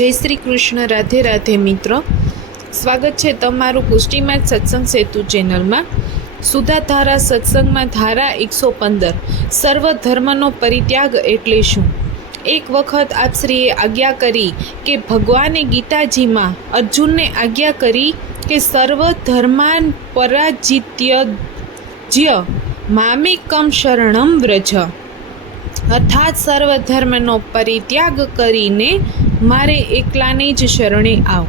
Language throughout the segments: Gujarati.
જય શ્રી કૃષ્ણ, રાધે રાધે મિત્રો. સ્વાગત છે તમારું પુષ્ટિમાર્ગ સત્સંગ સેતુ ચેનલમાં. સુધા ધારા સત્સંગમાં ધારા એકસો પંદર. સર્વ ધર્મનો પરિત્યાગ એટલે શું? એક વખત આપશ્રીએ આજ્ઞા કરી કે ભગવાને ગીતાજીમાં અર્જુનને આજ્ઞા કરી કે સર્વ ધર્માન પરાજિત્ય જ્ય મામેકમ શરણમ વ્રજ. અર્થાત સર્વ ધર્મનો પરિત્યાગ કરીને મારે એકલાને જ શરણે આવ.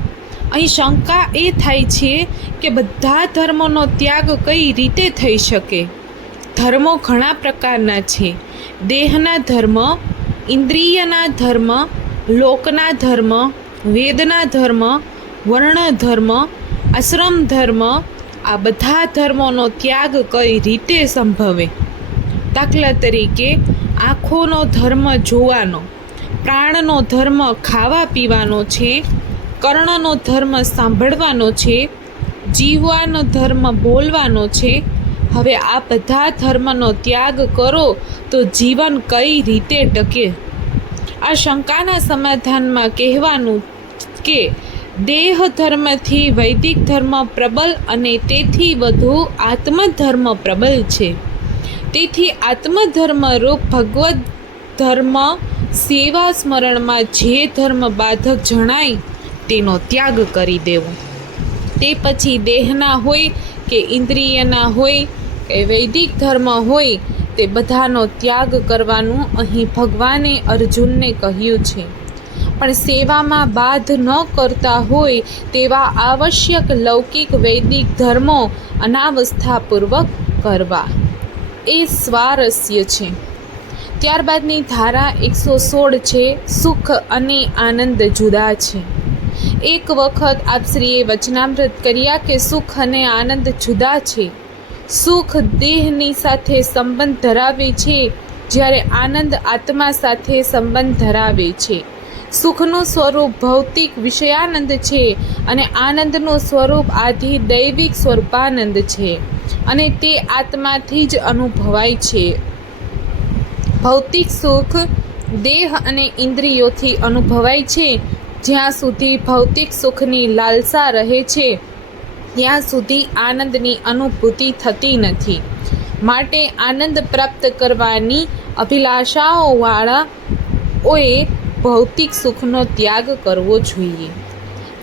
અહીં શંકા એ થાય છે કે બધા ધર્મોનો ત્યાગ કઈ રીતે થઈ શકે? ધર્મો ઘણા પ્રકારના છે. દેહના ધર્મ, ઇન્દ્રિયના ધર્મ, લોકના ધર્મ, વેદના ધર્મ, વર્ણ ધર્મ, આશ્રમ ધર્મ, આ બધા ધર્મોનો ત્યાગ કઈ રીતે સંભવે? દાખલા તરીકે, આંખોનો ધર્મ જોવાનો. પ્રાણનો ધર્મ ખાવા પીવાનો છે, કર્ણનો ધર્મ સાંભળવાનો છે, જીવવાનો ધર્મ બોલવાનો છે. હવે આ બધા ધર્મનો ત્યાગ કરો તો જીવન કઈ રીતે ટકે? આ શંકાના સમાધાનમાં કહેવાનું કે દેહ ધર્મથી વૈદિક ધર્મ પ્રબલ અને તેથી વધુ આત્મધર્મ પ્રબલ છે. તેથી આત્મધર્મ રૂપ ભગવત ધર્મ સેવા સ્મરણમાં જે ધર્મ બાધક જણાય, તેનો ત્યાગ કરી દેવો. તે પછી દેહના હોય કે ઇન્દ્રિયના હોય કે વૈદિક ધર્મ હોય, તે બધાનો ત્યાગ કરવાનું અહીં ભગવાને અર્જુનને કહ્યું છે. પણ સેવામાં બાધ ન કરતા હોય, તેવા આવશ્યક લૌકિક વૈદિક ધર્મો અનાવસ્થાપૂર્વક કરવા. એ સ્વારસ્ય છે. ત્યારબાદની ધારા એકસો સોળ છે, સુખ અને આનંદ જુદા છે. એક વખત આપશ્રીએ વચનામૃત કર્યા કે સુખ અને આનંદ જુદા છે. સુખ દેહની સાથે સંબંધ ધરાવે છે, જ્યારે આનંદ આત્મા સાથે સંબંધ ધરાવે છે. સુખનું સ્વરૂપ ભૌતિક વિષયાનંદ છે અને આનંદનું સ્વરૂપ આધિ દૈવિક સ્વરૂપાનંદ છે અને તે આત્માથી જ અનુભવાય છે. ભૌતિક સુખ, દેહ અને ઇન્દ્રિયોથી અનુભવાય છે. જ્યાં સુધી ભૌતિક સુખની લાલસા રહે છે, ત્યાં સુધી આનંદની અનુભૂતિ થતી નથી. માટે આનંદ પ્રાપ્ત કરવાની અભિલાષાઓવાળાઓએ ભૌતિક સુખનો ત્યાગ કરવો જોઈએ.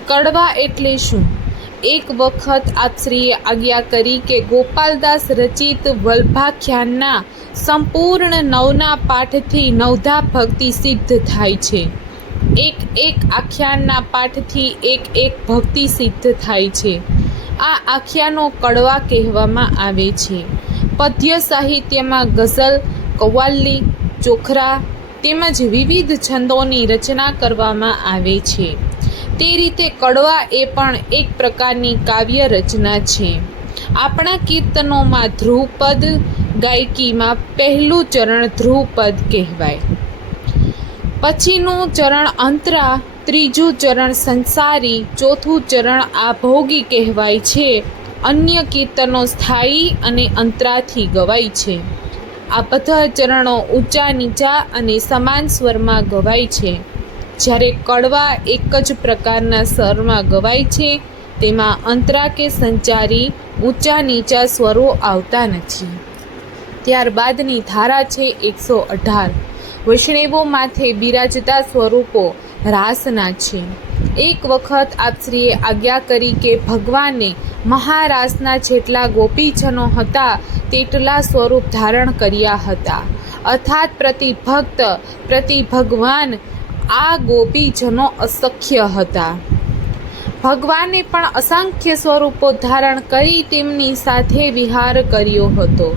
કડવા એટલે શું? એક વખત આપશ્રીએ આજ્ઞા કરી કે ગોપાલદાસ રચિત વલ્ભાખ્યાનના સંપૂર્ણ નવના પાઠથી નવધા ભક્તિ સિદ્ધ થાય છે. એક એક આખ્યાનના પાઠથી એક એક ભક્તિ સિદ્ધ થાય છે. આ આખ્યાનો કડવા કહેવામાં આવે છે. પદ્ય સાહિત્યમાં ગઝલ કવાલી ચોખરા તેમજ વિવિધ છંદોની રચના કરવામાં આવે છે. તે રીતે કડવા એ પણ એક પ્રકારની કાવ્ય રચના છે. આપણા કીર્તનોમાં ધ્રુવપદ, ગાયકીમાં પહેલું ચરણ ધ્રુવપદ કહેવાય. પછીનું ચરણ અંતરા, ત્રીજું ચરણ સંસારી, ચોથું ચરણ આભોગી કહેવાય છે. અન્ય કીર્તનો સ્થાયી અને અંતરાથી ગવાય છે. આ બધા ચરણો ઊંચા નીચા અને સમાન સ્વરમાં ગવાય છે. જ્યારે કડવા એક જ પ્રકારના સ્વરમાં ગવાય છે, તેમાં અંતરા કે સંચારી ઊંચા નીચા સ્વરો આવતા નથી. ત્યારબાદની ધારા છે એકસો અઢાર. વૈષ્ણવો માથે બિરાજતા સ્વરૂપો રાસના છે. એક વખત આપશ્રીએ આજ્ઞા કરી કે ભગવાને મહારાસના જેટલા ગોપીજનો હતા, તેટલા સ્વરૂપ ધારણ કર્યા હતા. અર્થાત પ્રતિ ભક્ત, પ્રતિ ભગવાન આ ગોપીજનો અસખ્ય હતા. ભગવાને પણ અસંખ્ય સ્વરૂપો ધારણ કરી તેમની સાથે વિહાર કર્યો હતો.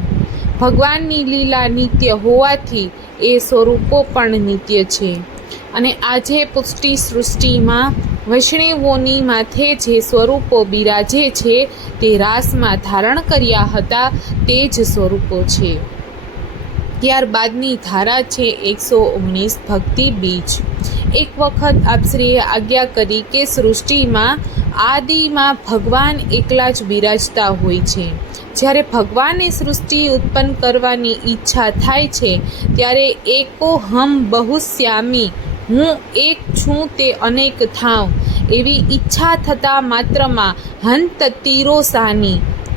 ભગવાનની લીલા નિત્ય હોવાથી એ સ્વરૂપો પણ નિત્ય છે. અને આજે પુષ્ટિ સૃષ્ટિમાં વૈષ્ણવોની માથે જે સ્વરૂપો બિરાજે છે, તે રાસમાં ધારણ કર્યા હતા, તે જ સ્વરૂપો છે. ત્યારબાદની ધારા છે એકસો ઓગણીસ ભક્તિ બીજ. એક વખત આપશ્રીએ આજ્ઞા કરી કે સૃષ્ટિમાં આદિમાં ભગવાન એકલા જ બિરાજતા હોય છે. જ્યારે ભગવાને સૃષ્ટિ ઉત્પન્ન કરવાની ઈચ્છા થાય છે, ત્યારે એકો હમ બહુશ્યામી હું એક છું તે અનેક થાવ. એવી ઈચ્છા થતા માત્રમાં હંત તીરો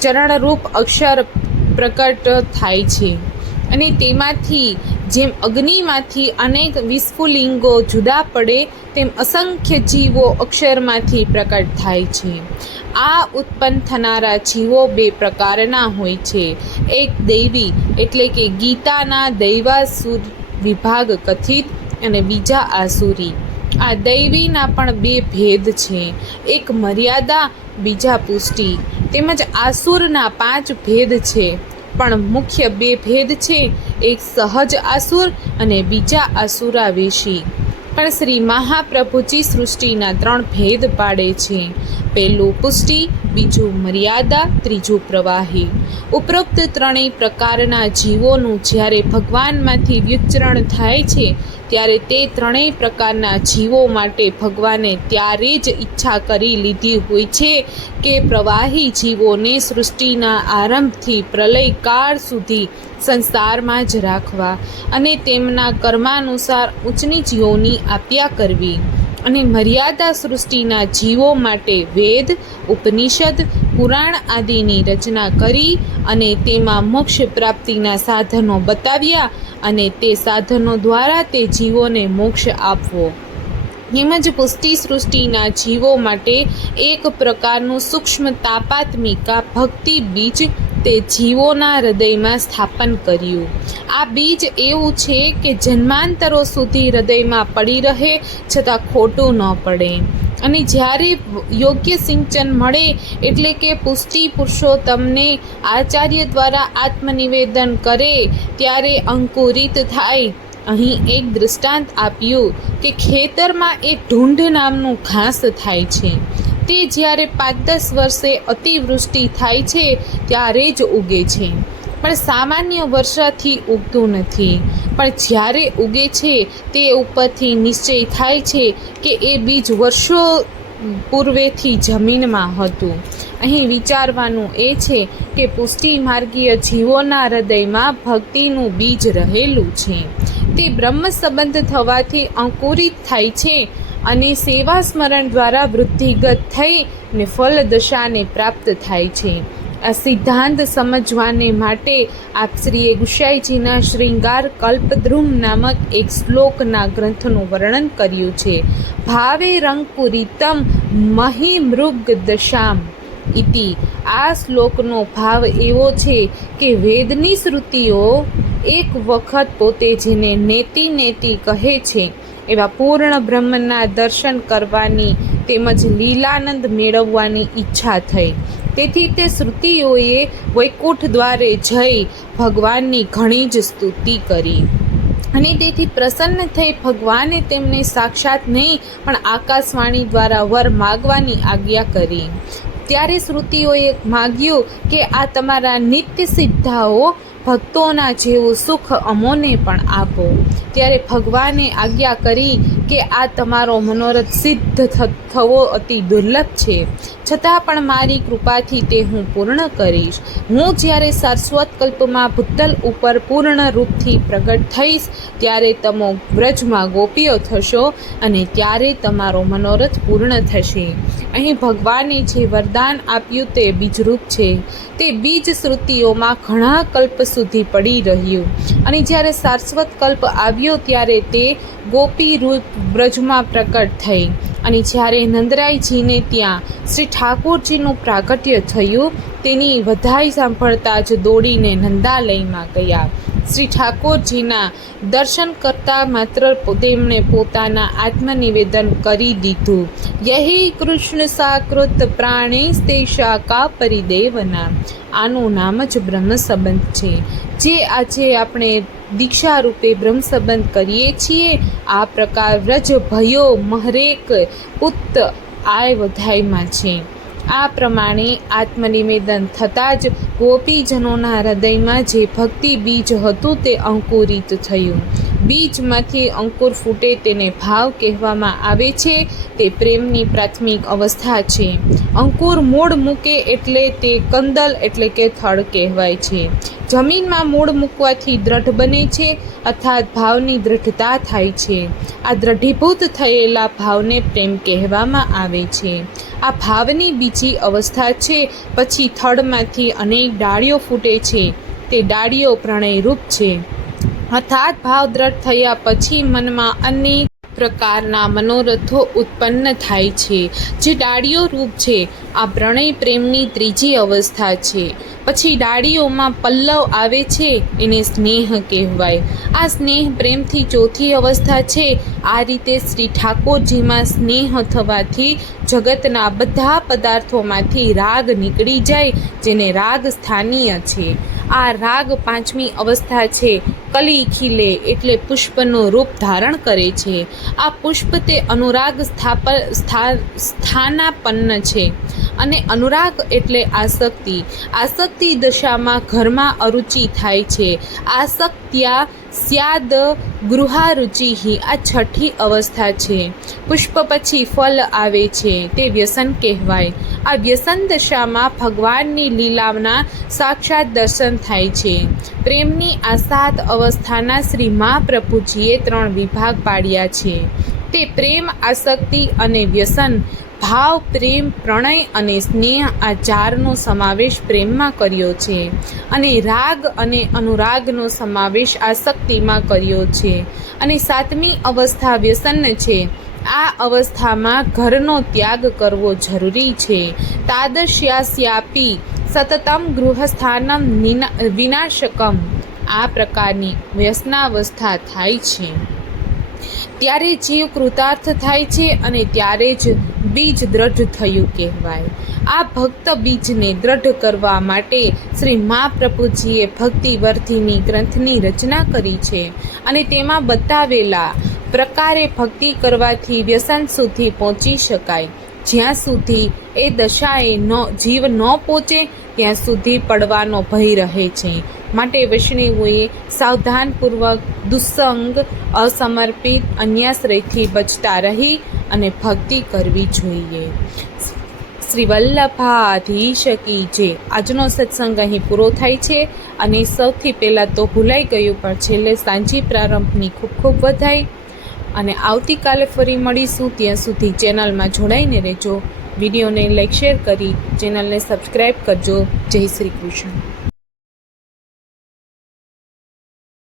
ચરણરૂપ અક્ષર પ્રકટ થાય છે. અને તેમાંથી જેમ અગ્નિમાંથી અનેક વિસ્ફુલિંગો જુદા પડે, તેમ અસંખ્ય જીવો અક્ષરમાંથી પ્રકટ થાય છે. આ ઉત્પન્ન થનારા જીવો બે પ્રકારના હોય છે. એક દૈવી એટલે કે ગીતાના દૈવાસુર વિભાગ કથિત અને બીજા આસુરી. આ દૈવીના પણ બે ભેદ છે. એક મર્યાદા, બીજા પુષ્ટિ. તેમજ આસુરના પાંચ ભેદ છે. પણ મુખ્ય બે ભેદ છે. એક સહજ આસુર અને બીજા આસુરાવેશી. પણ શ્રી મહાપ્રભુજી સૃષ્ટિના ત્રણ ભેદ પાડે છે. પહેલું પુષ્ટિ, બીજું મર્યાદા, ત્રીજું પ્રવાહી. ઉપરોક્ત ત્રણેય પ્રકારના જીવોનું જ્યારે ભગવાનમાંથી વિચરણ થાય છે, ત્યારે તે ત્રણેય પ્રકારના જીવો માટે ભગવાને ત્યારે જ ઈચ્છા કરી લીધી હોય છે કે પ્રવાહી જીવોને સૃષ્ટિના આરંભથી પ્રલયકાળ સુધી સંસારમાં જ રાખવા અને તેમના કર્માનુસાર ઉચ્ચ જીવોની આપ્યા કરવી. અને મર્યાદા સૃષ્ટિના જીવો માટે વેદ, ઉપનિષદ, પુરાણ આદિની રચના કરી અને તેમાં મોક્ષ પ્રાપ્તિના સાધનો બતાવ્યા અને તે સાધનો દ્વારા તે જીવોને મોક્ષ આપવો. તેમજ પુષ્ટિ સૃષ્ટિના જીવો માટે એક પ્રકારનું સૂક્ષ્મ તાપાત્મિકા ભક્તિ બીજ તે જીવોના હૃદયમાં સ્થાપન કર્યું. આ બીજ એવું છે કે જન્માંતરો સુધી હૃદયમાં પડી રહે છતાં ખોટું ન પડે. અને જ્યારે યોગ્ય સિંચન મળે એટલે કે પુષ્ટિ પુરુષો તમને આચાર્ય દ્વારા આત્મનિવેદન કરે ત્યારે અંકુરિત થાય. અહીં એક દૃષ્ટાંત આપ્યું કે ખેતરમાં એક ઢૂંઢ નામનું ઘાસ થાય છે. તે જ્યારે પાંચ દસ વર્ષે અતિવૃષ્ટિ થાય છે, ત્યારે જ ઉગે છે. પણ સામાન્ય વર્ષાથી ઉગતું નથી. પણ જ્યારે ઉગે છે, તે ઉપરથી નિશ્ચય થાય છે કે એ બીજ વર્ષો પૂર્વેથી જમીનમાં હતું. અહીં વિચારવાનું એ છે કે પુષ્ટિમાર્ગીય જીવોના હૃદયમાં ભક્તિનું બીજ રહેલું છે. તે બ્રહ્મ સંબંધ થવાથી અંકુરિત થાય છે અને સેવા સ્મરણ દ્વારા વૃદ્ધિગત થઈ ને ફલદશાને પ્રાપ્ત થાય છે. આ સિદ્ધાંત સમજવાને માટે આપ શ્રીએ ગુસાઈજીના શ્રૃંગાર કલ્પદ્રુમ નામક એક શ્લોકના ગ્રંથનું વર્ણન કર્યું છે. ભાવે રંગપુરિતમ મહિમૃગ દશામ. ઇતિ, આ શ્લોકનો ભાવ એવો છે કે વેદની શ્રુતિઓ એક વખત પોતે જેને નેતિ નેતિ કહે છે એવા પૂર્ણ બ્રહ્મના દર્શન કરવાની તેમજ લીલાનંદ મેળવવાની ઈચ્છા થઈ. તેથી તે શ્રુતિઓએ વૈકુંઠ દ્વારે જઈ ભગવાનની ઘણી જ સ્તુતિ કરી. અને તેથી પ્રસન્ન થઈ ભગવાને તેમને સાક્ષાત નહીં, પણ આકાશવાણી દ્વારા વર માગવાની આજ્ઞા કરી. ત્યારે શ્રુતિઓએ માગ્યું કે આ તમારા નિત્ય સિદ્ધાઓ ભક્તોના જેવું સુખ અમોને પણ આપો. ત્યારે ભગવાને આજ્ઞા કરી કે આ તમારો મનોરથ સિદ્ધ થવો અતિ દુર્લભ છે. છતાં પણ મારી કૃપાથી તે હું પૂર્ણ કરીશ. હું જ્યારે શાશ્વત કલ્પમાં ભૂતલ ઉપર પૂર્ણ રૂપથી પ્રગટ થઈશ, ત્યારે તમો વ્રજમાં ગોપીઓ થશો અને ત્યારે તમારો મનોરથ પૂર્ણ થશે. અહીં ભગવાને જે વરદાન આપ્યું તે બીજરૂપ છે. તે બીજ શ્રુતિઓમાં ઘણા કલ્પ સુધી પડી રહ્યું. અને જ્યારે શાશ્વત કલ્પ આવ્યો ત્યારે તે ગોપી રૂપ બ્રજમાં પ્રકટ થઈ. અને જ્યારે નંદરાયજીને ત્યાં શ્રી ઠાકોરજીનું પ્રાગટ્ય થયું, તેની વધાઈ સાંભળતા જ દોડીને નંદાલયમાં ગયા. શ્રી ઠાકોરજીના દર્શન કરતા માત્ર તેમણે પોતાના આત્મનિવેદન કરી દીધું. યહી કૃષ્ણ સાકૃત તે કા પરિદેવના આનું નામ જ બ્રહ્મ સંબંધ છે. જે આજે આપણે દીક્ષા રૂપે બ્રહ્મ સંબંધ કરીએ છીએ, આ પ્રકાર વ્રજ ભયો મહરેક ઉત્ત આય વધાઈમાં છે. આ પ્રમાણે આત્મનિવેદન થતાં જ ગોપીજનોના હૃદયમાં જે ભક્તિ બીજ હતું તે અંકુરિત થયું. બીજમાંથી અંકુર ફૂટે તેને ભાવ કહેવામાં આવે છે. તે પ્રેમની પ્રાથમિક અવસ્થા છે. અંકુર મૂળ મૂકે એટલે તે કંદલ એટલે કે થડ કહેવાય છે. જમીનમાં મૂળ મૂકવાથી દ્રઢ બને છે અર્થાત ભાવની દ્રઢતા થાય છે. આ દ્રઢીભૂત થયેલા ભાવને પ્રેમ કહેવામાં આવે છે. આ ભાવની બીજી અવસ્થા છે. પછી થડમાંથી અનેક ડાળીઓ ફૂટે છે. તે ડાળીઓ પ્રણયરૂપ છે. અર્થાત ભાવ દ્રઢ થયા પછી મનમાં અનેક પ્રકારના મનોરથો ઉત્પન્ન થાય છે. જે ડાળીઓ રૂપ છે, આ પ્રણય પ્રેમની ત્રીજી અવસ્થા છે. પછી ડાળીઓમાં પલ્લવ આવે છે, એને સ્નેહ કહેવાય. આ સ્નેહ પ્રેમથી ચોથી અવસ્થા છે. આ રીતે શ્રી ઠાકોરજીમાં સ્નેહ થવાથી જગતના બધા પદાર્થોમાંથી રાગ નીકળી જાય, જેને રાગ સ્થાનીય છે. આ રાગ પાંચમી અવસ્થા છે. કલી ખીલે એટલે પુષ્પનું રૂપ ધારણ કરે છે. આ પુષ્પ તે અનુરાગ સ્થાપ, સ્થા, સ્થાનાપન્ન છે. અને અનુરાગ એટલે આસક્તિ. આસક્તિ દશામાં ઘરમાં અરુચિ થાય છે. આસક્ત્યા સ્યાદ ગૃહારુચિ આ છઠ્ઠી અવસ્થા છે. પુષ્પ પછી ફલ આવે છે, તે વ્યસન કહેવાય. આ વ્યસન દશામાં ભગવાનની લીલાના સાક્ષાત દર્શન થાય છે. પ્રેમની આ સાત અવસ્થાના શ્રી મહાપ્રભુજીએ ત્રણ વિભાગ પાડ્યા છે. તે પ્રેમ, આસક્તિ અને વ્યસન ભાવ, પ્રેમ, પ્રણય અને સ્નેહ આ ચારનો સમાવેશ પ્રેમમાં કર્યો છે અને રાગ અને અનુરાગનો સમાવેશ આસક્તિમાં કર્યો છે અને સાતમી અવસ્થા વ્યસન છે. આ અવસ્થામાં ઘરનો ત્યાગ કરવો જરૂરી છે. તાદશ્યાસ્યાપી સતતમ ગૃહસ્થાનમ વિનાશકમ આ પ્રકારની વ્યસનાવસ્થા થાય છે. ત્યારે જીવ કૃતાર્થ થાય છે અને ત્યારે જ બીજ દ્રઢ થયું કહેવાય. આ ભક્ત બીજને દ્રઢ કરવા માટે શ્રી મહાપ્રભુજીએ ભક્તિવર્ધિની ગ્રંથની રચના કરી છે અને તેમાં બતાવેલા પ્રકારે ભક્તિ કરવાથી વ્યસન સુધી પહોંચી શકાય. જ્યાં સુધી એ દશાએ ન જીવ ન પહોંચે, ત્યાં સુધી પડવાનો ભય રહે છે. માટે વૈષ્ણવોએ સાવધાનપૂર્વક, દુસંગ, અસમર્પિત, અન્યાશ્રયથી બચતા રહી અને ભક્તિ કરવી જોઈએ. શ્રી વલ્લભાધીશ કી જે આજનો સત્સંગ અહીં પૂરો થાય છે અને સૌથી પહેલાં તો ભૂલાઈ ગયું, પણ છેલ્લે સાંજી પ્રારંભની ખૂબ ખૂબ વધાઈ. અને આવતીકાલે ફરી મળીશું. ત્યાં સુધી ચેનલમાં જોડાઈને રહેજો. વિડીયોને લાઈક, શેર કરી ચેનલને સબસ્ક્રાઈબ કરજો. જય શ્રી કૃષ્ણ.